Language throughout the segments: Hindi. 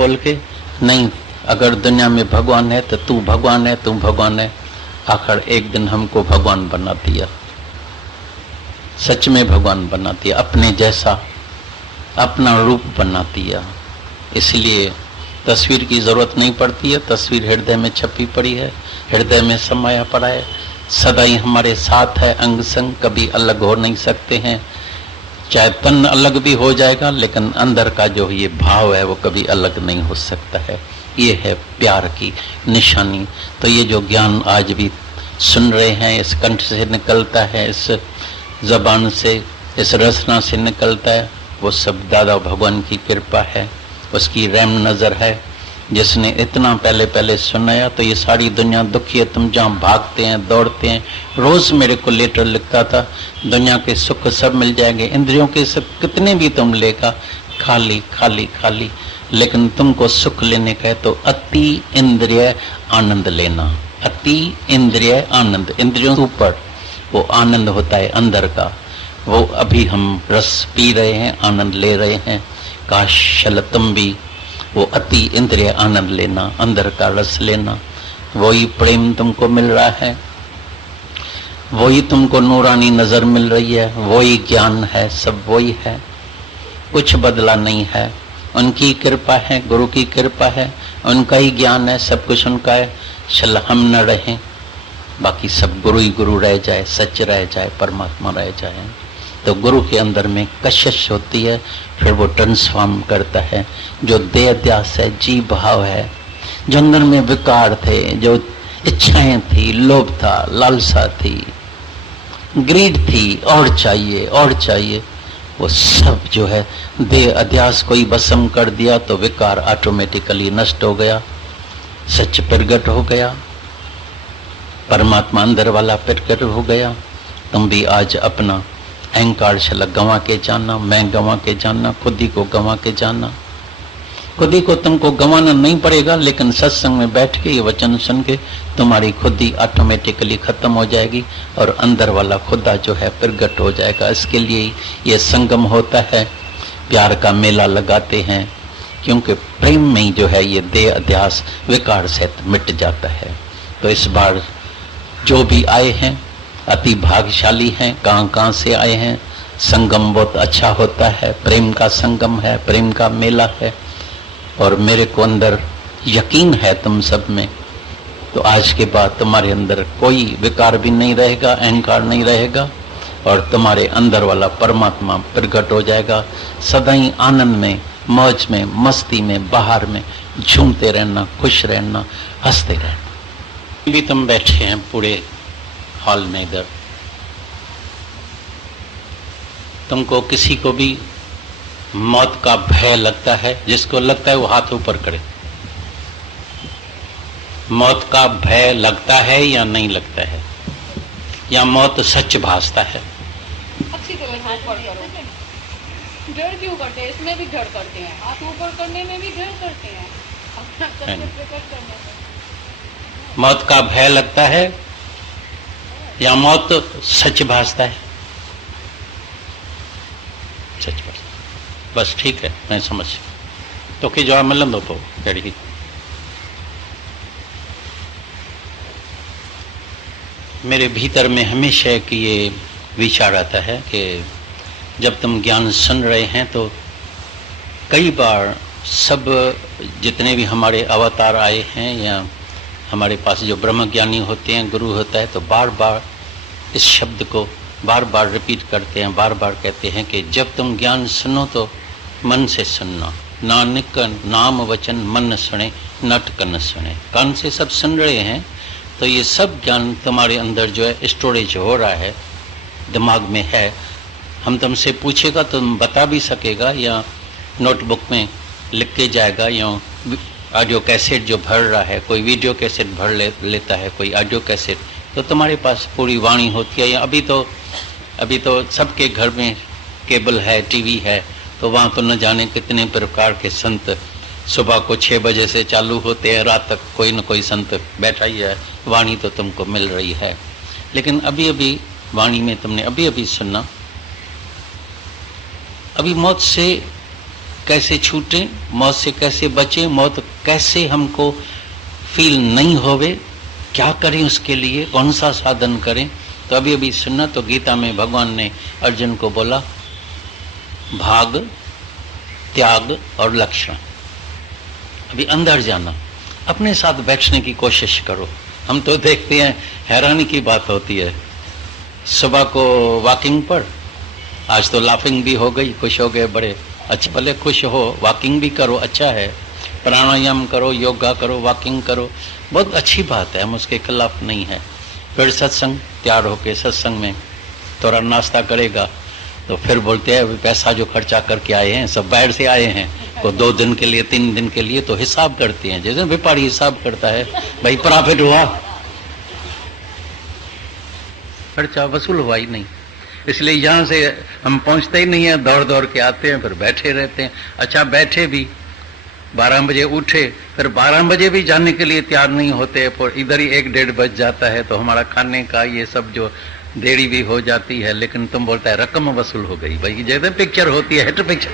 बोल के नहीं, अगर दुनिया में भगवान है तो तू भगवान है, तू भगवान है। आखिर एक दिन हमको भगवान बना दिया, सच में भगवान बना दिया, अपने जैसा अपना रूप बना दिया। इसलिए तस्वीर की जरूरत नहीं पड़ती है, तस्वीर हृदय में छपी पड़ी है, हृदय में समाया पड़ा है, सदा ही हमारे साथ है, अंग संग, कभी अलग हो नहीं सकते हैं। चाहे तन अलग भी हो जाएगा, लेकिन अंदर का जो ये भाव है वो कभी अलग नहीं हो सकता है। ये है प्यार की निशानी। तो ये जो ज्ञान आज भी सुन रहे हैं, इस कंठ से निकलता है, इस जबान से, इस रचना से निकलता है, वो सब दादा भगवान की कृपा है, उसकी रहम नजर है, जिसने इतना पहले पहले सुनाया। तो ये सारी दुनिया दुखी है, तुम जहाँ भागते हैं, दौड़ते हैं। रोज मेरे को लेटर लिखता था, दुनिया के सुख सब मिल जाएंगे, इंद्रियों के सुख कितने भी तुम लेगा, खाली खाली खाली। लेकिन तुमको सुख लेने का है तो अति इंद्रिय आनंद लेना, अति इंद्रिय आनंद। इंद्रियों से ऊपर वो आनंद होता है अंदर का, वो अभी हम रस पी रहे हैं, आनंद ले रहे हैं। काश तुम भी वो अति इंद्रिय आनंद लेना, अंदर का रस लेना। वही प्रेम तुमको मिल रहा है, वही तुमको नूरानी नजर मिल रही है, वही ज्ञान है, सब वही है, कुछ बदला नहीं है। उनकी कृपा है, गुरु की कृपा है, उनका ही ज्ञान है, सब कुछ उनका है। चल हम न रहें, बाकी सब गुरु ही गुरु रह जाए, सच रह जाए, परमात्मा रह जाए। तो गुरु के अंदर में कशिश होती है, फिर वो ट्रांसफॉर्म करता है। जो देह ध्यास है, जी भाव है, जो अंदर में विकार थे, जो इच्छाएं थी, लोभ था, लालसा थी, ग्रीड थी, और चाहिए और चाहिए, वो सब जो है देह अध्यास को ही भस्म कर दिया। तो विकार ऑटोमेटिकली नष्ट हो गया, सच प्रगट हो गया, परमात्मा अंदर वाला प्रकट हो गया। तुम भी आज अपना अहंकार छल गंवा के जाना, मैं गंवा के जाना, खुद ही को गंवा के जाना। खुद ही को तुमको गंवाना नहीं पड़ेगा, लेकिन सत्संग में बैठ के ये वचन सुन के तुम्हारी खुद ही ऑटोमेटिकली खत्म हो जाएगी और अंदर वाला खुदा जो है प्रगट हो जाएगा। इसके लिए ये संगम होता है, प्यार का मेला लगाते हैं, क्योंकि प्रेम में ही जो है ये देह अध्यास विकार से मिट जाता है। तो इस बार जो भी आए हैं अति भाग्यशाली हैं, कहाँ से आए हैं। संगम बहुत अच्छा होता है, प्रेम का संगम है, प्रेम का मेला है, और मेरे को अंदर यकीन है तुम सब में। तो आज के बाद तुम्हारे अंदर कोई विकार भी नहीं रहेगा, अहंकार नहीं रहेगा, और तुम्हारे अंदर वाला परमात्मा प्रकट हो जाएगा। सदा ही आनंद में, मौज में, मस्ती में, बाहर में झूमते रहना, खुश रहना, हंसते रहना। भी तुम बैठे हैं पूरे हॉल में, इधर तुमको किसी को भी मौत का भय लगता है? जिसको लगता है वो हाथ ऊपर करे। मौत का भय लगता है या नहीं लगता है, या मौत सच भासता है? अच्छी तरह हाथ ऊपर करो। डर क्यों करते हैं? इसमें भी डर करते हैं, हाथ ऊपर करने में भी डर करते हैं, अपना सत्य प्रकट करने में। मौत का भय लगता है या मौत सच भासता है? सच भासता, बस ठीक है, मैं समझ तो कि जवाब मिलन दो तो कड़ी। मेरे भीतर में हमेशा कि ये विचार आता है कि जब तुम ज्ञान सुन रहे हैं तो कई बार सब जितने भी हमारे अवतार आए हैं या हमारे पास जो ब्रह्म ज्ञानी होते हैं, गुरु होता है, तो बार बार इस शब्द को बार बार रिपीट करते हैं, बार बार कहते हैं कि जब तुम ज्ञान सुनो तो मन से सुनना। नानक नाम वचन मन सुने, नट न सुने। कान से सब सुन रहे हैं तो ये सब ज्ञान तुम्हारे अंदर जो है स्टोरेज हो रहा है, दिमाग में है। हम तुमसे पूछेगा तो तुम बता भी सकेगा, या नोटबुक में लिख के जाएगा, या ऑडियो कैसेट जो भर रहा है, कोई वीडियो कैसेट भर लेता है, कोई ऑडियो कैसेट, तो तुम्हारे पास पूरी वाणी होती है। या अभी तो सबके घर में केबल है, टीवी है, तो वहाँ तो न जाने कितने प्रकार के संत सुबह को 6 बजे से चालू होते हैं, रात तक कोई न कोई संत बैठा ही है। वाणी तो तुमको मिल रही है, लेकिन अभी अभी वाणी में तुमने अभी अभी सुना, अभी मौत से कैसे छूटे, मौत से कैसे बचे, मौत कैसे हमको फील नहीं होवे, क्या करें उसके लिए, कौन सा साधन करें। तो अभी अभी सुना तो गीता में भगवान ने अर्जुन को बोला भाग, त्याग और लक्षण। अभी अंदर जाना, अपने साथ बैठने की कोशिश करो। हम तो देखते हैं, हैरानी की बात होती है, सुबह को वॉकिंग पर, आज तो लाफिंग भी हो गई, खुश हो गए बड़े, अच्छा भले खुश हो, वॉकिंग भी करो, अच्छा है, प्राणायाम करो, योगा करो, वॉकिंग करो, बहुत अच्छी बात है, हम उसके खिलाफ नहीं है। फिर सत्संग, तैयार होके सत्संग में थोड़ा नाश्ता करेगा तो फिर बोलते हैं पैसा जो खर्चा करके आए हैं, सब बाहर से आए हैं, तो 2 दिन के लिए 3 दिन के लिए, तो हिसाब करते हैं, जैसे व्यापारी हिसाब करता है, भाई प्रॉफिट हुआ, खर्चा वसूल हुआ ही नहीं। इसलिए यहाँ से हम पहुँचते ही नहीं है, दौड़ दौड़ के आते हैं, फिर बैठे रहते हैं। अच्छा बैठे भी 12 बजे उठे, फिर 12 बजे भी जाने के लिए तैयार नहीं होते, फिर इधर ही 1-1:30 बज जाता है, तो हमारा खाने का ये सब जो देरी भी हो जाती है। लेकिन तुम बोलता है रकम वसूल हो गई, भाई जैसे पिक्चर होती है हिट पिक्चर,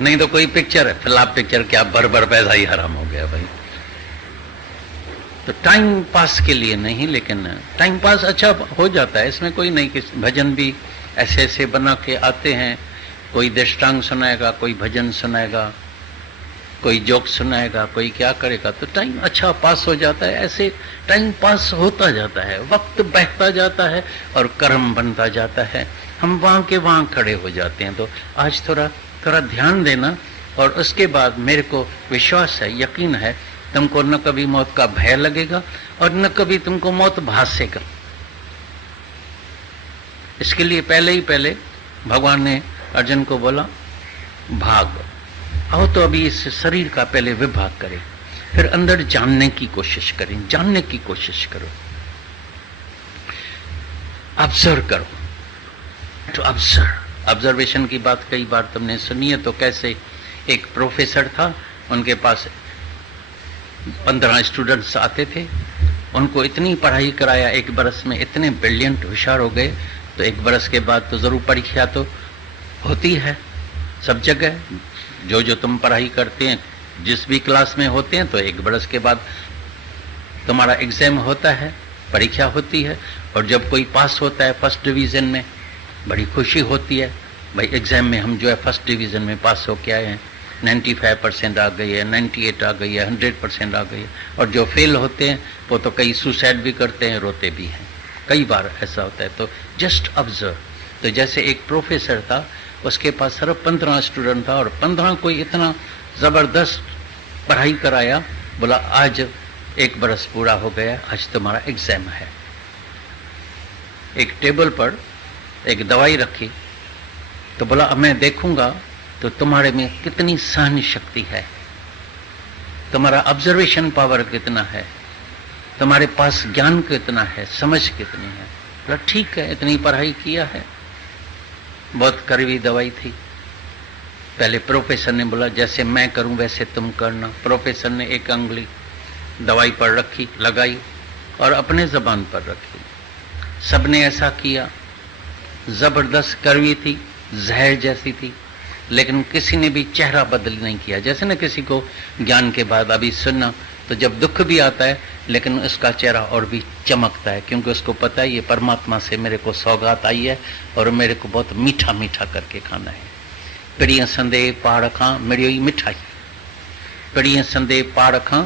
नहीं तो कोई पिक्चर है फ्लॉप पिक्चर, क्या भर पैसा ही हराम हो गया भाई। तो टाइम पास के लिए नहीं, लेकिन टाइम पास अच्छा हो जाता है, इसमें कोई नहीं। किस भजन भी ऐसे ऐसे बना के आते हैं, कोई दृष्टांत सुनाएगा, कोई भजन सुनाएगा, कोई जोक सुनाएगा, कोई क्या करेगा, तो टाइम अच्छा पास हो जाता है। ऐसे टाइम पास होता जाता है, वक्त बहता जाता है और कर्म बनता जाता है, हम वहाँ के वहाँ खड़े हो जाते हैं। तो आज थोड़ा थोड़ा ध्यान देना, और उसके बाद मेरे को विश्वास है, यकीन है, तुमको न कभी मौत का भय लगेगा और न कभी तुमको मौत भासेगा। इसके लिए पहले ही पहले भगवान ने अर्जुन को बोला भाग, आओ तो अभी इस शरीर का पहले विभाग करें, फिर अंदर जानने की कोशिश करें, जानने की कोशिश करो, ऑब्जर्व करो। तो ऑब्जर्वेशन की बात कई बार तुमने सुनी है। तो कैसे एक प्रोफेसर था, उनके पास 15 स्टूडेंट्स आते थे, उनको इतनी पढ़ाई कराया, 1 बरस में इतने ब्रिलियंट होशियार हो गए, तो 1 बरस के बाद तो जरूर परीक्षा तो होती है सब जगह, जो तुम पढ़ाई करते हैं जिस भी क्लास में होते हैं, तो 1 बरस के बाद तुम्हारा एग्जाम होता है, परीक्षा होती है। और जब कोई पास होता है फर्स्ट डिवीजन में, बड़ी खुशी होती है, भाई एग्जाम में हम जो है फर्स्ट डिवीजन में पास होके आए हैं, 95% आ गई है, 98 आ गई है, 100% आ गई है। और जो फेल होते हैं वो तो कई सुसाइड भी करते हैं, रोते भी हैं, कई बार ऐसा होता है। तो जस्ट ऑब्जर्व। तो जैसे एक प्रोफेसर था, उसके पास सिर्फ 15 स्टूडेंट था, और 15 कोई इतना जबरदस्त पढ़ाई कराया, बोला आज 1 बरस पूरा हो गया, आज तुम्हारा एग्जाम है। एक टेबल पर एक दवाई रखी, तो बोला अब मैं देखूंगा तो तुम्हारे में कितनी सहन शक्ति है, तुम्हारा ऑब्जर्वेशन पावर कितना है, तुम्हारे पास ज्ञान कितना है, समझ कितनी है। बोला ठीक है, इतनी पढ़ाई किया है। बहुत कड़वी दवाई थी। पहले प्रोफेसर ने बोला जैसे मैं करूं वैसे तुम करना। प्रोफेसर ने 1 अंगुली दवाई पर रखी, लगाई और अपने जबान पर रखी। सबने ऐसा किया। जबरदस्त कड़वी थी, जहर जैसी थी, लेकिन किसी ने भी चेहरा बदल नहीं किया। जैसे ना किसी को ज्ञान के बाद अभी सुनना, तो जब दुख भी आता है लेकिन उसका चेहरा और भी चमकता है, क्योंकि उसको पता है ये परमात्मा से मेरे को सौगात आई है और मेरे को बहुत मीठा मीठा करके खाना है। पिड़ियाँ संदे पाड़ खां मिड़ियोई मिठाई, पिड़ियाँ संदे पाड़ खां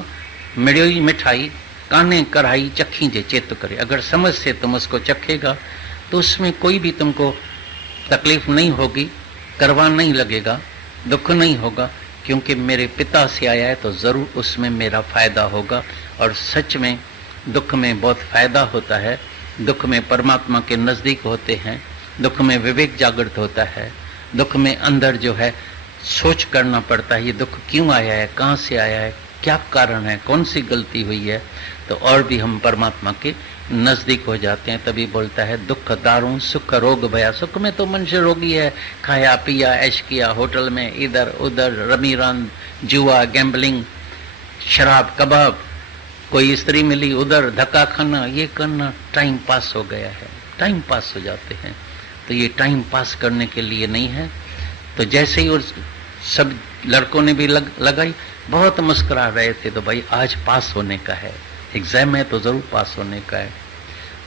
मिड़ियोई मिठाई, काने कढ़ाई चखी जे चेत करे। अगर समझ से तुम उसको चखेगा तो उसमें कोई भी तुमको तकलीफ नहीं होगी, करवा नहीं लगेगा, दुख नहीं होगा, क्योंकि मेरे पिता से आया है तो जरूर उसमें मेरा फायदा होगा। और सच में दुख में बहुत फायदा होता है। दुख में परमात्मा के नजदीक होते हैं, दुख में विवेक जागृत होता है, दुख में अंदर जो है सोच करना पड़ता है, ये दुख क्यों आया है, कहाँ से आया है, क्या कारण है, कौन सी गलती हुई है, तो और भी हम परमात्मा के नजदीक हो जाते हैं। तभी बोलता है दुख दारुण सुख रोग भया। सुख में तो मनुष्य रोगी है, खाया पिया ऐश किया, होटल में इधर उधर रमी रान, जुआ, गैम्बलिंग, शराब, कबाब, कोई स्त्री मिली उधर धक्का खाना, ये करना, टाइम पास हो गया है, टाइम पास हो जाते हैं। तो ये टाइम पास करने के लिए नहीं है। तो जैसे ही उस सब लड़कों ने भी लगाई, बहुत मुस्कुरा रहे थे। तो भाई आज पास होने का है, एग्जाम है तो जरूर पास होने का है।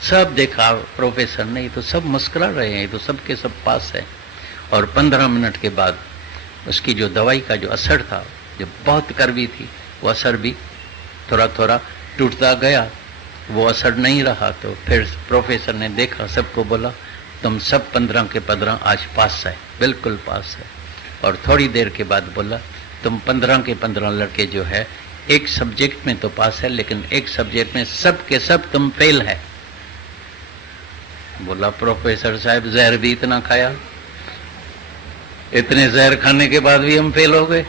सब देखा प्रोफेसर ने, तो सब मुस्कुरा रहे हैं, तो सब के सब पास है। और 15 मिनट के बाद उसकी जो दवाई का जो असर था, जो बहुत कड़वी थी, वो असर भी थोड़ा थोड़ा टूटता गया, वो असर नहीं रहा। तो फिर प्रोफेसर ने देखा, सबको बोला तुम सब 15 के 15 आज पास है, बिल्कुल पास है। और थोड़ी देर के बाद बोला तुम 15 के 15 लड़के जो है एक सब्जेक्ट में तो पास है, लेकिन एक सब्जेक्ट में सब के सब तुम फेल है। बोला प्रोफेसर साहब जहर भी इतना खाया, इतने जहर खाने के बाद भी हम फेल हो गए,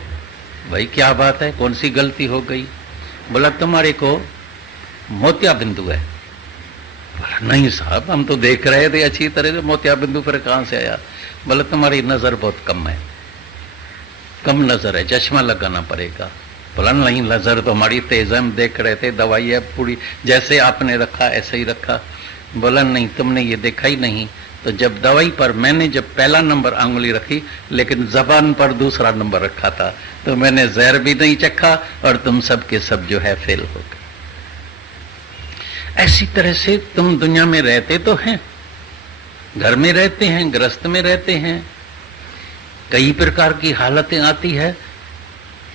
भाई क्या बात है, कौन सी गलती हो गई? बोला तुम्हारे को मोतिया बिंदु है। बोला नहीं साहब, हम तो देख रहे थे अच्छी तरह से, मोतिया बिंदु पर कहां से आया? बोला तुम्हारी नजर बहुत कम है, कम नजर है, चश्मा लगाना पड़ेगा। बोला नहीं, नजर तो हमारी तेज है, हम देख रहे थे, दवाई है पूरी, जैसे आपने रखा ऐसे ही रखा। बोला नहीं, तुमने ये देखा ही नहीं। तो जब दवाई पर मैंने जब पहला नंबर आंगुली रखी, लेकिन जबान पर दूसरा नंबर रखा था, तो मैंने जहर भी नहीं चखा और तुम सब के सब जो है फेल हो गए। ऐसी तरह से तुम दुनिया में रहते तो हैं, घर में रहते हैं, गृहस्थ में रहते हैं, कई प्रकार की हालतें आती है।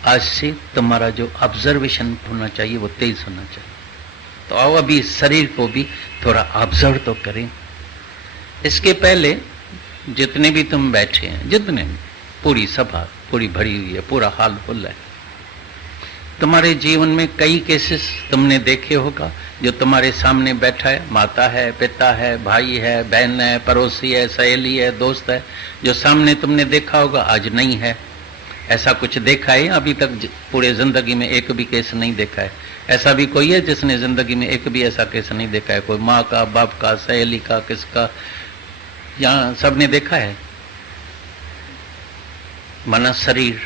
आज से तुम्हारा जो ऑब्जर्वेशन होना चाहिए वो तेज होना चाहिए। तो आओ अभी शरीर को भी थोड़ा ऑब्जर्व तो करें। इसके पहले जितने भी तुम बैठे हैं, जितने पूरी सभा पूरी भरी हुई है, पूरा हाल फुल है। तुम्हारे जीवन में कई केसेस तुमने देखे होगा, जो तुम्हारे सामने बैठा है, माता है, पिता है, भाई है, बहन है, पड़ोसी है, सहेली है, दोस्त है, जो सामने तुमने देखा होगा आज नहीं है। ऐसा कुछ देखा है अभी तक? पूरे जिंदगी में एक भी केस नहीं देखा है। ऐसा भी कोई है जिसने जिंदगी में एक भी ऐसा केस नहीं देखा है? कोई माँ का, बाप का, सहेली का, किसका? यहाँ सबने देखा है। माना शरीर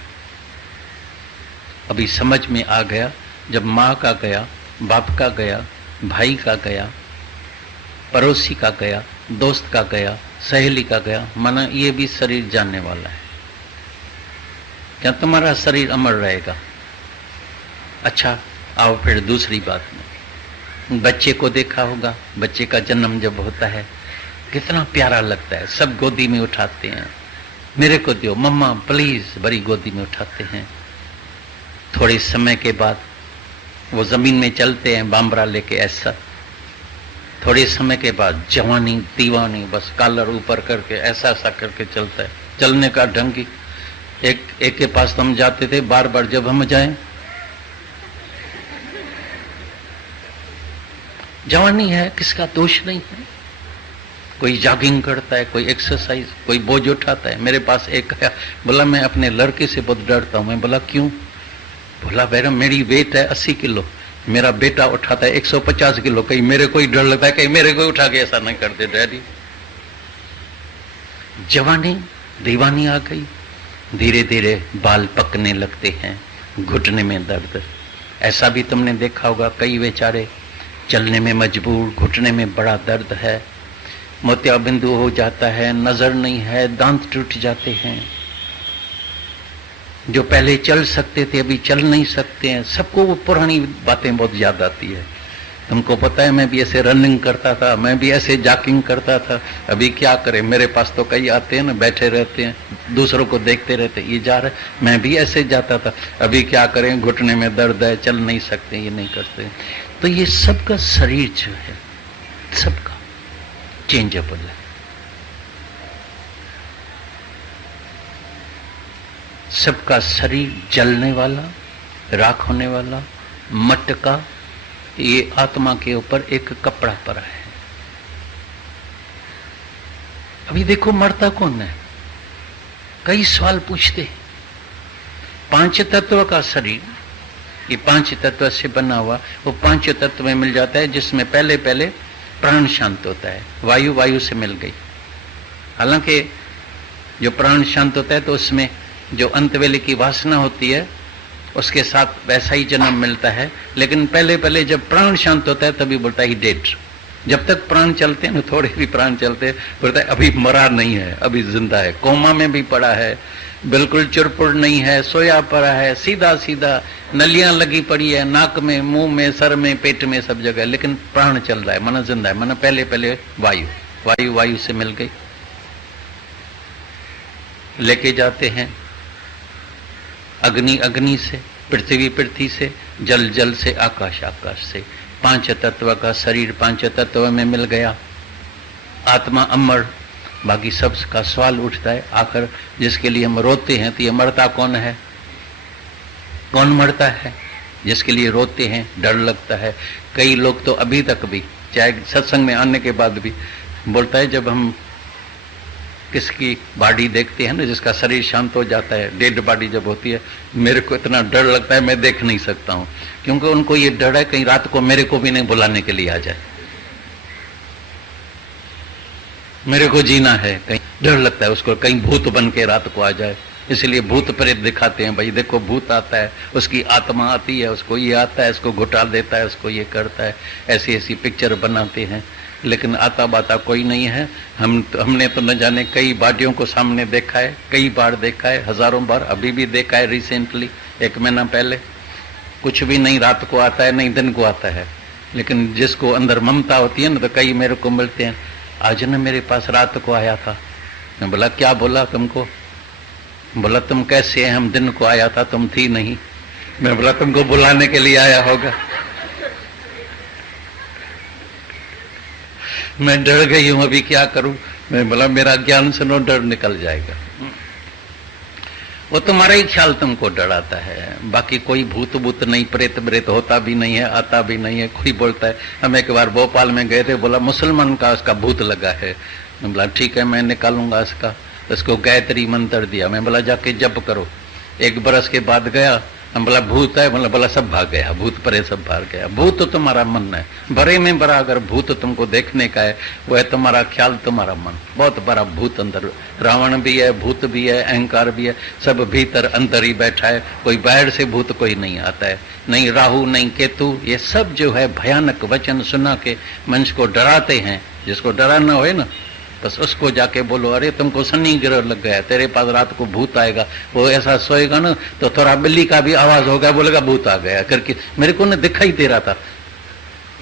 अभी समझ में आ गया, जब माँ का गया, बाप का गया, भाई का गया, पड़ोसी का गया, दोस्त का गया, सहेली का गया, माना ये भी शरीर जानने वाला है। क्या तुम्हारा शरीर अमर रहेगा? अच्छा आओ फिर दूसरी बात में, बच्चे को देखा होगा, बच्चे का जन्म जब होता है कितना प्यारा लगता है, सब गोदी में उठाते हैं, मेरे को दो मम्मा प्लीज, बड़ी गोदी में उठाते हैं। थोड़े समय के बाद वो जमीन में चलते हैं बांबरा लेके ऐसा। थोड़े समय के बाद जवानी दीवानी, बस कॉलर ऊपर करके ऐसा ऐसा करके चलता है, चलने का ढंग ही। एक के पास तो हम जाते थे, बार बार जब हम जाएं, जवानी है, किसका दोष नहीं है। कोई जॉगिंग करता है, कोई एक्सरसाइज, कोई बोझ उठाता है। मेरे पास एक है, बोला मैं अपने लड़के से बहुत डरता हूं। मैं बोला क्यों? बोला मेरा मेरी वेट है 80 किलो, मेरा बेटा उठाता है 150 किलो, कहीं मेरे को ही डर लगता है, कहीं मेरे को उठा के ऐसा नहीं करते डैडी। जवानी दीवानी आ गई, धीरे धीरे बाल पकने लगते हैं, घुटने में दर्द। ऐसा भी तुमने देखा होगा, कई बेचारे चलने में मजबूर, घुटने में बड़ा दर्द है, मोतिया बिंदु हो जाता है, नजर नहीं है, दांत टूट जाते हैं। जो पहले चल सकते थे अभी चल नहीं सकते हैं। सबको वो पुरानी बातें बहुत याद आती है। तुमको पता है मैं भी ऐसे रनिंग करता था, मैं भी ऐसे जॉगिंग करता था, अभी क्या करें, मेरे पास तो कई आते हैं ना, बैठे रहते हैं, दूसरों को देखते रहते, ये जा रहे, मैं भी ऐसे जाता था, अभी क्या करें, घुटने में दर्द है, चल नहीं सकते, ये नहीं करते। तो ये सबका शरीर जो है सबका चेंजेबल है। सबका शरीर जलने वाला, राख होने वाला, मटका, ये आत्मा के ऊपर एक कपड़ा पड़ा है। अभी देखो मरता कौन है? कई सवाल पूछते। 5 तत्व का शरीर, ये 5 तत्व से बना हुआ, वो 5 तत्व में मिल जाता है, जिसमें पहले पहले प्राण शांत होता है, वायु वायु से मिल गई। हालांकि जो प्राण शांत होता है तो उसमें जो अंतवेले की वासना होती है उसके साथ वैसा ही जन्म मिलता है, लेकिन पहले पहले जब प्राण शांत होता है तभी बोलता है डेड। जब तक प्राण चलते हैं ना, थोड़े भी प्राण चलते हैं, बोलता है अभी मरा नहीं है, अभी जिंदा है, कोमा में भी पड़ा है, बिल्कुल चुरपुर नहीं है, सोया पड़ा है, सीधा सीधा, नलियां लगी पड़ी है नाक में, मुंह में, सर में, पेट में, सब जगह, लेकिन प्राण चल रहा है, मन जिंदा है। मन पहले पहले वायु, वायु वायु से मिल गई, लेके जाते हैं, अग्नि अग्नि से, पृथ्वी पृथ्वी से, जल जल से, आकाश आकाश से, पांच तत्व का शरीर पांच तत्व में मिल गया, आत्मा अमर। बाकी सब का सवाल उठता है, आखिर जिसके लिए हम रोते हैं तो ये मरता कौन है? कौन मरता है? जिसके लिए रोते हैं, डर लगता है। कई लोग तो अभी तक भी, चाहे सत्संग में आने के बाद भी बोलता है, जब हम किसकी बॉडी देखते हैं ना, जिसका शरीर शांत हो जाता है, डेड बॉडी जब होती है, मेरे को इतना डर लगता है, मैं देख नहीं सकता हूं, क्योंकि उनको ये डर है कहीं रात को मेरे को भी नहीं बुलाने के लिए आ जाए। मेरे को जीना है, कहीं डर लगता है उसको, कहीं भूत बन के रात को आ जाए, इसलिए भूत प्रेत दिखाते हैं। भाई देखो भूत आता है, उसकी आत्मा आती है, उसको ये आता है, इसको घुटा देता है, उसको ये करता है, ऐसी ऐसी पिक्चर बनाते हैं। लेकिन आता बाता कोई नहीं है। हमने तो न जाने कई बॉडियों को सामने देखा है, कई बार देखा है, हजारों बार, अभी भी देखा है, रिसेंटली 1 महीना पहले। कुछ भी नहीं रात को आता है, नहीं दिन को आता है, लेकिन जिसको अंदर ममता होती है ना, तो कई मेरे को मिलते हैं, आज न मेरे पास रात को आया था। मैं बोला क्या बोला तुमको? बोला तुम कैसे हैं? हम दिन को आया था, तुम थी नहीं। मैं बोला तुमको बुलाने के लिए आया होगा। मैं डर गई हूं, अभी क्या करूं? मैं बोला मेरा ज्ञान सुनो, डर निकल जाएगा। वो तुम्हारा ही ख्याल तुमको डराता है, बाकी कोई भूत भूत नहीं, प्रेत ब्रेत होता भी नहीं है, आता भी नहीं है। कोई बोलता है, हम एक बार भोपाल में गए थे, बोला मुसलमान का उसका भूत लगा है। मैं बोला ठीक है, मैं निकालूंगा इसका। उसको गायत्री मंत्र दिया, मैं बोला जाके जप करो। 1 बरस के बाद गया, हम बोला भूत है, मतलब बोला सब भाग गया, भूत परे सब भाग गया। भूत तो तुम्हारा मन है, बड़े में बड़ा अगर भूत तुमको देखने का है, वो है तुम्हारा ख्याल, तुम्हारा मन। बहुत बड़ा भूत अंदर, रावण भी है, भूत भी है, अहंकार भी है, सब भीतर अंदर ही बैठा है। कोई बाहर से भूत कोई नहीं आता है, नहीं राहु नहीं केतु, ये सब जो है भयानक वचन सुना के मनुष्य को डराते हैं। जिसको डराना हो ना, बस उसको जाके बोलो, अरे तुमको शनि ग्रह लग गया, तेरे पास रात को भूत आएगा। वो ऐसा सोएगा ना तो थोड़ा बिल्ली का भी आवाज होगा, बोलेगा भूत आ गया करके। मेरे को ना दिखाई दे रहा था,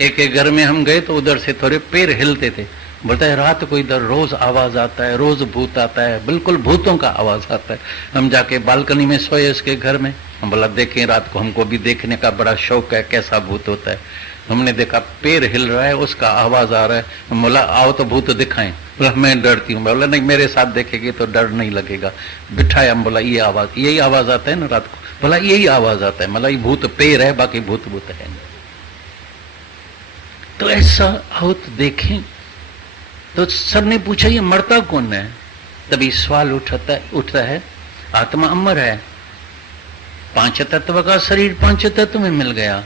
एक घर में हम गए तो उधर से थोड़े पैर हिलते थे। बोलता है रात को इधर रोज आवाज आता है, रोज भूत आता है, बिल्कुल भूतों का आवाज आता है। हम जाके बालकनी में सोए उसके घर में। हम बोला देखें रात को, हमको भी देखने का बड़ा शौक है कैसा भूत होता है। हमने देखा पैर हिल रहा है, उसका आवाज आ रहा है। हम बोला आओ तो भूत दिखाएं। बोला मैं डरती हूँ। बोला नहीं मेरे साथ देखेगी तो डर नहीं लगेगा। बिठाया, हम बोला ये आवाज, यही आवाज आता है ना रात को? बोला यही आवाज आता है। मतलब ये भूत पैर है, बाकी भूत भूत है। तो ऐसा हो तो देखें। तो सबने पूछा ये मरता कौन है? तभी सवाल उठता है आत्मा अमर है, 5 तत्व का शरीर 5 तत्व में मिल गया।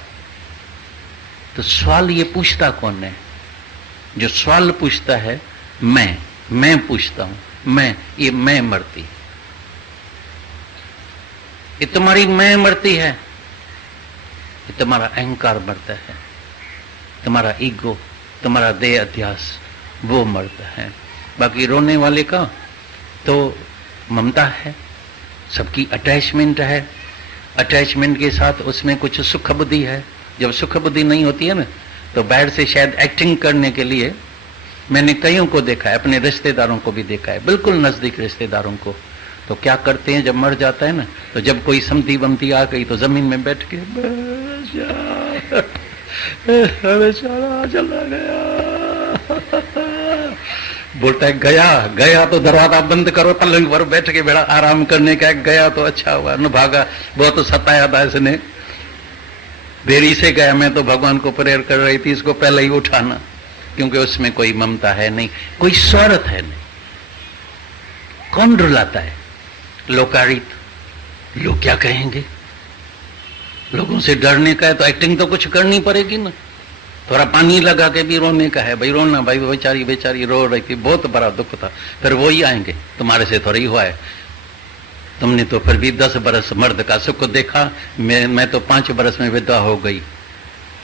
तो सवाल ये पूछता कौन है? जो सवाल पूछता है मैं पूछता हूं, ये मैं मरती, ये तुम्हारी मैं मरती है, ये तुम्हारा अहंकार मरता है, तुम्हारा ईगो, तुम्हारा देह अध्यास वो मरता है। बाकी रोने वाले का तो ममता है, सबकी अटैचमेंट है। अटैचमेंट के साथ उसमें कुछ सुख बुद्धि है। जब सुख बुद्धि नहीं होती है ना, तो बाहर से शायद एक्टिंग करने के लिए, मैंने कईयों को देखा है, अपने रिश्तेदारों को भी देखा है, बिल्कुल नजदीक रिश्तेदारों को। तो क्या करते हैं जब मर जाता है ना, तो जब कोई समती बमती आ गई तो जमीन में बैठ के बेचारा चला गया, बोलता है गया तो दरवाजा बंद करो, पलंग पर बैठ के बेड़ा आराम करने का। गया तो अच्छा हुआ, न भागा। बहुत सताया था इसने, देरी से गया। मैं तो भगवान को प्रेयर कर रही थी इसको पहले ही उठाना, क्योंकि उसमें कोई ममता है नहीं, कोई स्वार्थ है नहीं। कौन रुलाता है? लोकारित, लोग क्या कहेंगे? लोगों से डरने का है तो एक्टिंग तो कुछ करनी पड़ेगी ना। थोड़ा पानी लगा के भी रोने का है, भाई रोना, भाई बेचारी रो रही थी, बहुत बड़ा दुख था। फिर वो ही आएंगे, तुम्हारे से थोड़ा ही हुआ है। तुमने तो फिर भी 10 बरस मर्द का सुख देखा, मैं तो 5 बरस में विधवा हो गई।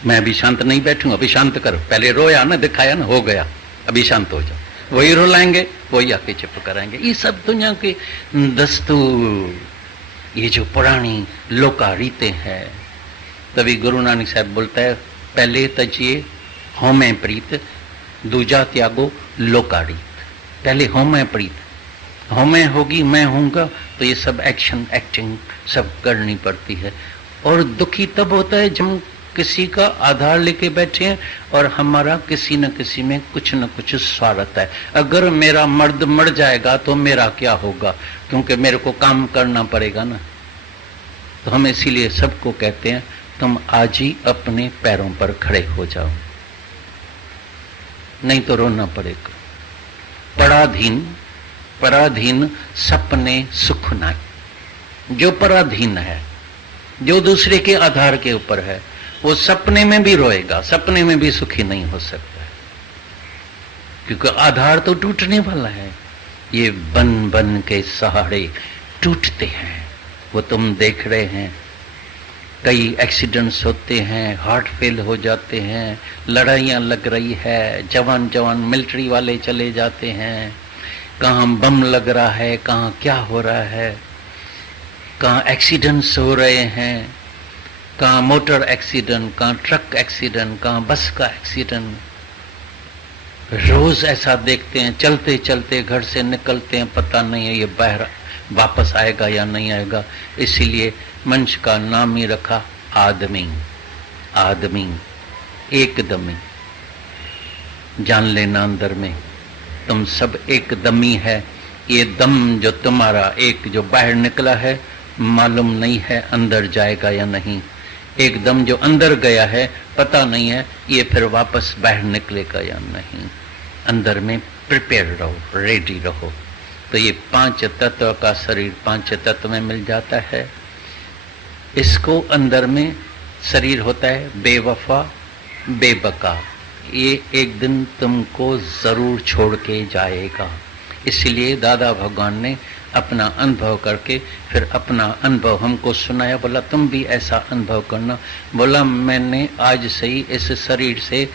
मैं अभी शांत नहीं बैठूंगा, अभी शांत करो। पहले रोया ना, दिखाया ना, हो गया, अभी शांत हो जाओ। वही रुलाएंगे, वही आके चुप कराएंगे। ये सब दुनिया के दस्तूर, ये जो पुरानी लोका रीतें हैं। तभी गुरु नानक साहब बोलता है, पहले तजिए होमे प्रीत, दूजा त्यागो लोका रीत। पहले होमे प्रीत, होमे होगी, मैं होऊंगा, तो ये सब एक्टिंग सब करनी पड़ती है। और दुखी तब होता है जब किसी का आधार लेके बैठे हैं और हमारा किसी न किसी में कुछ न कुछ स्वार्थ है। अगर मेरा मर्द मर जाएगा तो मेरा क्या होगा, क्योंकि मेरे को काम करना पड़ेगा ना। तो हम इसीलिए सबको कहते हैं, तुम आज ही अपने पैरों पर खड़े हो जाओ, नहीं तो रोना पड़ेगा। पराधीन सपने सुख नहीं। जो पराधीन है, जो दूसरे के आधार के ऊपर है, वो सपने में भी रोएगा, सपने में भी सुखी नहीं हो सकता, क्योंकि आधार तो टूटने वाला है। ये बन बन के सहारे टूटते हैं, वो तुम देख रहे हैं। कई एक्सीडेंट्स होते हैं, हार्ट फेल हो जाते हैं, लड़ाइयाँ लग रही है, जवान मिलिट्री वाले चले जाते हैं, कहाँ बम लग रहा है, कहाँ क्या हो रहा है, कहाँ एक्सीडेंट्स हो रहे हैं, कहाँ मोटर एक्सीडेंट, कहाँ ट्रक एक्सीडेंट, कहाँ बस का एक्सीडेंट। रोज ऐसा देखते हैं, चलते चलते घर से निकलते हैं, पता नहीं है ये बाहर वापस आएगा या नहीं आएगा। इसीलिए मंच का नाम ही रखा आदमी। आदमी एकदमी, जान लेना अंदर में तुम सब एकदमी है। ये दम जो तुम्हारा एक जो बाहर निकला है, मालूम नहीं है अंदर जाएगा या नहीं। एकदम जो अंदर गया है, पता नहीं है ये फिर वापस बाहर निकलेगा या नहीं। अंदर में प्रिपेयर रहो, रेडी रहो। तो ये 5 तत्व का शरीर 5 तत्व में मिल जाता है। इसको अंदर में शरीर होता है बेवफा बेबका। ये एक दिन तुमको जरूर छोड़ के जाएगा। इसलिए दादा भगवान ने अपना अनुभव करके फिर अपना अनुभव हमको सुनाया। बोला तुम भी ऐसा अनुभव करना। बोला मैंने आज से ही इस शरीर से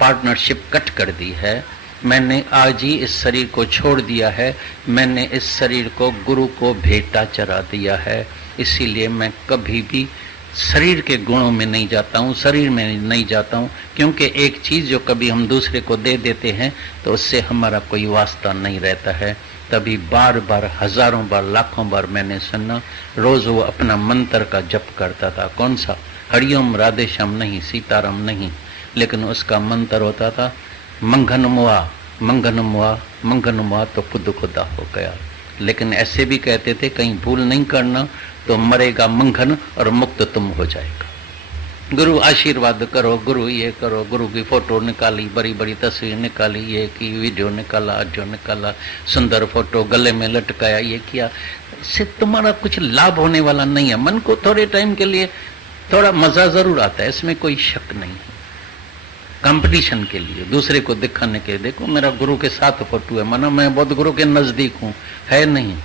पार्टनरशिप कट कर दी है, मैंने आज ही इस शरीर को छोड़ दिया है, मैंने इस शरीर को गुरु को भेंटा चढ़ा दिया है। इसीलिए मैं कभी भी शरीर के गुणों में नहीं जाता हूँ, शरीर में नहीं जाता हूँ, क्योंकि एक चीज़ जो कभी हम दूसरे को दे देते हैं तो उससे हमारा कोई वास्ता नहीं रहता है। तभी बार बार हजारों बार लाखों बार मैंने सुना। रोज वो अपना मंत्र का जप करता था। कौन सा? हरिओम राधे श्याम नहीं, सीताराम नहीं, लेकिन उसका मंत्र होता था मंगन मुआ मंगन मुआ मंगन मुआ, तो खुद खुदा हो गया। लेकिन ऐसे भी कहते थे कहीं भूल नहीं करना तो मरेगा मंगन और मुक्त तुम हो जाएगा। गुरु आशीर्वाद करो, गुरु ये करो, गुरु की फोटो निकाली, बड़ी बड़ी तस्वीर निकाली, ये की वीडियो निकाला, ऑडियो निकाला, सुंदर फोटो गले में लटकाया, ये किया। इससे तुम्हारा कुछ लाभ होने वाला नहीं है। मन को थोड़े टाइम के लिए थोड़ा मजा जरूर आता है, इसमें कोई शक नहीं है। कंपटीशन के लिए, दूसरे को दिखाने के, देखो मेरा गुरु के साथ फोटो है, माना मैं बहुत गुरु के नजदीक हूं, है नहीं।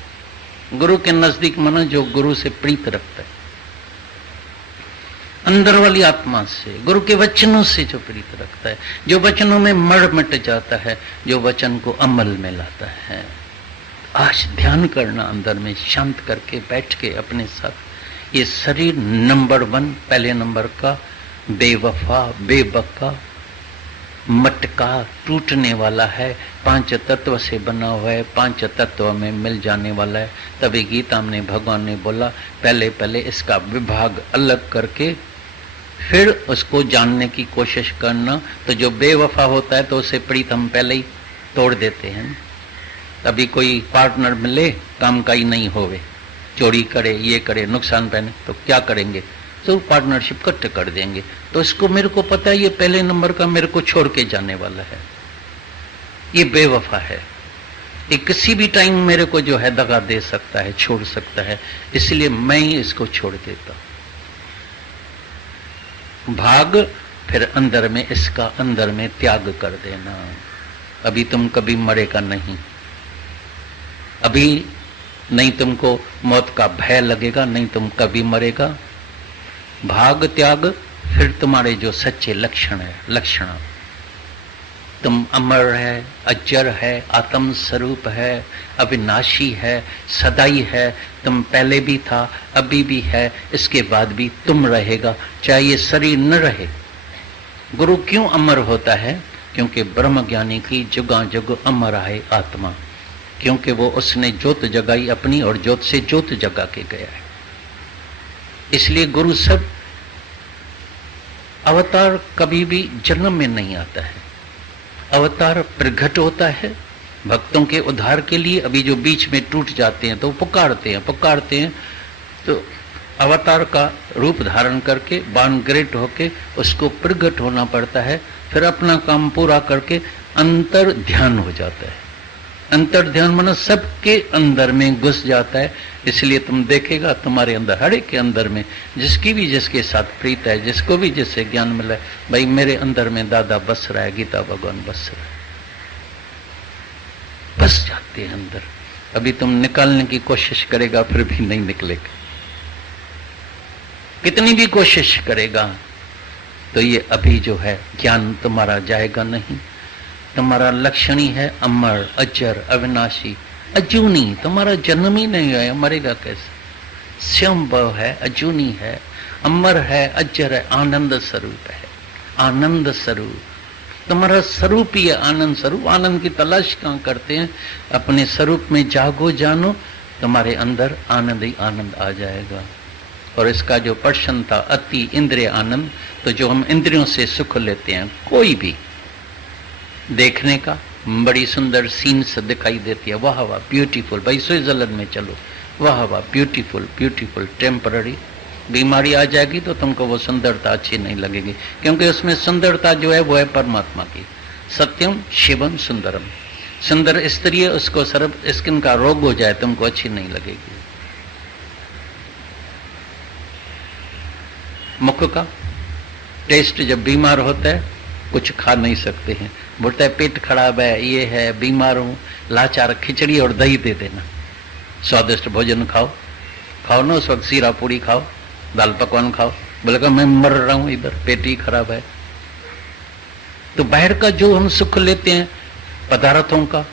गुरु के नजदीक माना जो गुरु से प्रीत रखता है, अंदर वाली आत्मा से, गुरु के वचनों से जो प्रीत रखता है, जो वचनों में मर मिट जाता है, जो वचन को अमल में लाता है। आज ध्यान करना अंदर में, शांत करके बैठ के अपने साथ। ये शरीर नंबर 1 पहले नंबर का बेवफा बेबका मटका टूटने वाला है, 5 तत्व से बना हुआ है, 5 तत्व में मिल जाने वाला है। तभी गीता में भगवान ने बोला पहले पहले इसका विभाग अलग करके फिर उसको जानने की कोशिश करना। तो जो बेवफा होता है तो उसे प्रीत हम पहले ही तोड़ देते हैं। अभी कोई पार्टनर मिले काम का ही नहीं होवे, चोरी करे, ये करे, नुकसान पहने, तो क्या करेंगे? तो पार्टनरशिप कट कर देंगे। तो इसको मेरे को पता है ये पहले नंबर का मेरे को छोड़ के जाने वाला है, ये बेवफा है, ये किसी भी टाइम मेरे को जो है दगा दे सकता है, छोड़ सकता है, इसलिए मैं ही इसको छोड़ देता हूं। भाग फिर अंदर में इसका अंदर में त्याग कर देना। अभी तुम कभी मरेगा नहीं, अभी नहीं तुमको मौत का भय लगेगा, नहीं तुम कभी मरेगा। भाग त्याग फिर तुम्हारे जो सच्चे लक्षण है, लक्षण तुम अमर है, अजर है, आत्म स्वरूप है, अविनाशी है, सदाई है। तुम पहले भी था, अभी भी है, इसके बाद भी तुम रहेगा, चाहे ये शरीर न रहे। गुरु क्यों अमर होता है? क्योंकि ब्रह्म ज्ञानी की जुगा जुग अमर है आत्मा, क्योंकि वो उसने ज्योत जगाई अपनी और ज्योत से ज्योत जगा के गया है। इसलिए गुरु सब अवतार कभी भी जन्म में नहीं आता है, अवतार प्रगट होता है भक्तों के उद्धार के लिए। अभी जो बीच में टूट जाते हैं तो पुकारते हैं तो अवतार का रूप धारण करके बानग्रेट होके उसको प्रगट होना पड़ता है। फिर अपना काम पूरा करके अंतर ध्यान हो जाता है। अंतर ध्यान माना सबके अंदर में घुस जाता है। इसलिए तुम देखेगा तुम्हारे अंदर, हर एक के अंदर में, जिसकी भी जिसके साथ प्रीत है, जिसको भी जिससे ज्ञान मिला है, भाई मेरे अंदर में दादा बस रहा है, गीता भगवान बस रहा है, बस जाते हैं अंदर। अभी तुम निकालने की कोशिश करेगा फिर भी नहीं निकलेगा, कितनी भी कोशिश करेगा तो ये अभी जो है ज्ञान तुम्हारा जाएगा नहीं। तुम्हारा लक्षण ही है अमर, अजर, अविनाशी, अजूनी। तुम्हारा जन्म ही नहीं है, मरेगा कैसे? स्वयंभव है, अजूनी है, अमर है, अजर है, आनंद स्वरूप है, आनंद स्वरूप। तुम्हारा स्वरूप ही है आनंद स्वरूप। आनंद की तलाश कहाँ करते हैं? अपने स्वरूप में जागो, जानो, तुम्हारे अंदर आनंद ही आनंद आ जाएगा। और इसका जो प्रश्न था अति इंद्रिय आनंद, तो जो हम इंद्रियों से सुख लेते हैं, कोई भी देखने का बड़ी सुंदर सीन्स दिखाई देती है, वाह वाह ब्यूटीफुल, भाई स्विट्जरलैंड में चलो, वाह वाह ब्यूटीफुल ब्यूटीफुल। टेम्पररी बीमारी आ जाएगी तो तुमको वो सुंदरता अच्छी नहीं लगेगी, क्योंकि उसमें सुंदरता जो है वो है परमात्मा की। सत्यम शिवम सुंदरम। सुंदर स्त्री है, उसको सर्व स्किन का रोग हो जाए तुमको अच्छी नहीं लगेगी। मुख का टेस्ट जब बीमार होता है कुछ खा नहीं सकते हैं, बोलता है पेट खराब है, ये है, बीमार हूं, लाचार, खिचड़ी और दही दे देना, स्वादिष्ट भोजन खाओ, खाओ ना उस वक्त सीरा पूरी खाओ, दाल पकवान खाओ। बोलेगा मैं मर रहा हूं इधर, पेट ही खराब है। तो बाहर का जो हम सुख लेते हैं पदार्थों का,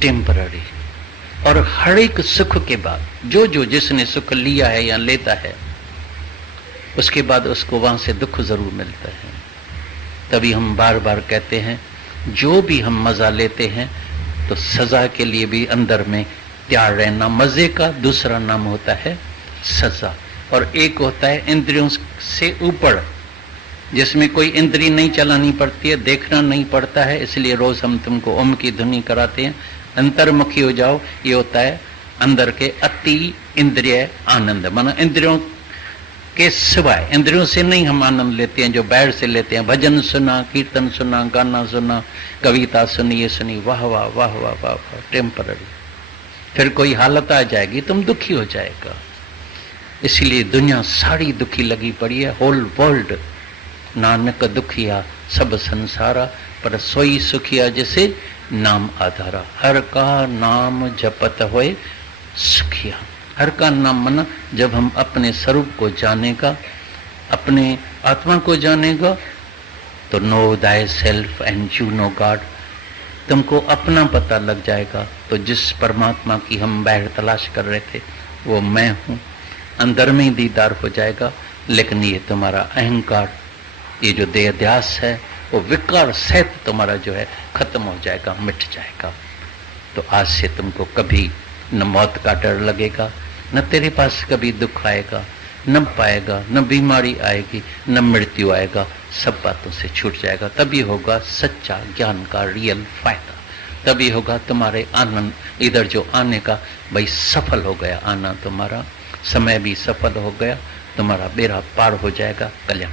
टेम्पररी। और हर एक सुख के बाद जो जो जिसने सुख लिया है या लेता है, उसके बाद उसको वहां से दुख जरूर मिलता है। तभी हम बार बार कहते हैं जो भी हम मजा लेते हैं तो सजा के लिए भी अंदर में तैयार रहना। मजे का दूसरा नाम होता है सजा, और एक होता है इंद्रियों से ऊपर, जिसमें कोई इंद्री नहीं चलानी पड़ती है, देखना नहीं पड़ता है। इसलिए रोज हम तुमको ओम की ध्वनि कराते हैं, अंतर्मुखी हो जाओ। ये होता है अंदर के अति इंद्रिय आनंद, माना इंद्रियों के सिवाय, इंद्रियों से नहीं हम आनंद लेते हैं जो बाहर से लेते हैं। भजन सुना, कीर्तन सुना, गाना सुना, कविता सुनी, ये सुनी, वाह वाह वाह वाह वाह वाह, टेम्पररी। फिर कोई हालत आ जाएगी तुम दुखी हो जाएगा। इसलिए दुनिया सारी दुखी लगी पड़ी है, होल वर्ल्ड। नानक दुखिया सब संसारा, पर सोई सुखिया जैसे नाम आधारा। हर का नाम जपत होए सुखिया। हर का नाम मना जब हम अपने स्वरूप को जानेगा, अपने आत्मा को जानेगा, तो no thy self and you know God. तुमको अपना पता लग जाएगा। तो जिस परमात्मा की हम बाहर तलाश कर रहे थे वो मैं हूं, अंदर में ही दीदार हो जाएगा। लेकिन ये तुम्हारा अहंकार, ये जो देहध्यास है, वो विकार सहित तुम्हारा जो है खत्म हो जाएगा, मिट जाएगा। तो आज से तुमको कभी न मौत का डर लगेगा, न तेरे पास कभी दुख आएगा, न पाएगा, न बीमारी आएगी, न मृत्यु आएगा। सब बातों से छूट जाएगा। तभी होगा सच्चा ज्ञान का रियल फायदा। तभी होगा तुम्हारे आनंद इधर जो आने का, भाई सफल हो गया आना, तुम्हारा समय भी सफल हो गया, तुम्हारा बेड़ा पार हो जाएगा, कल्याण।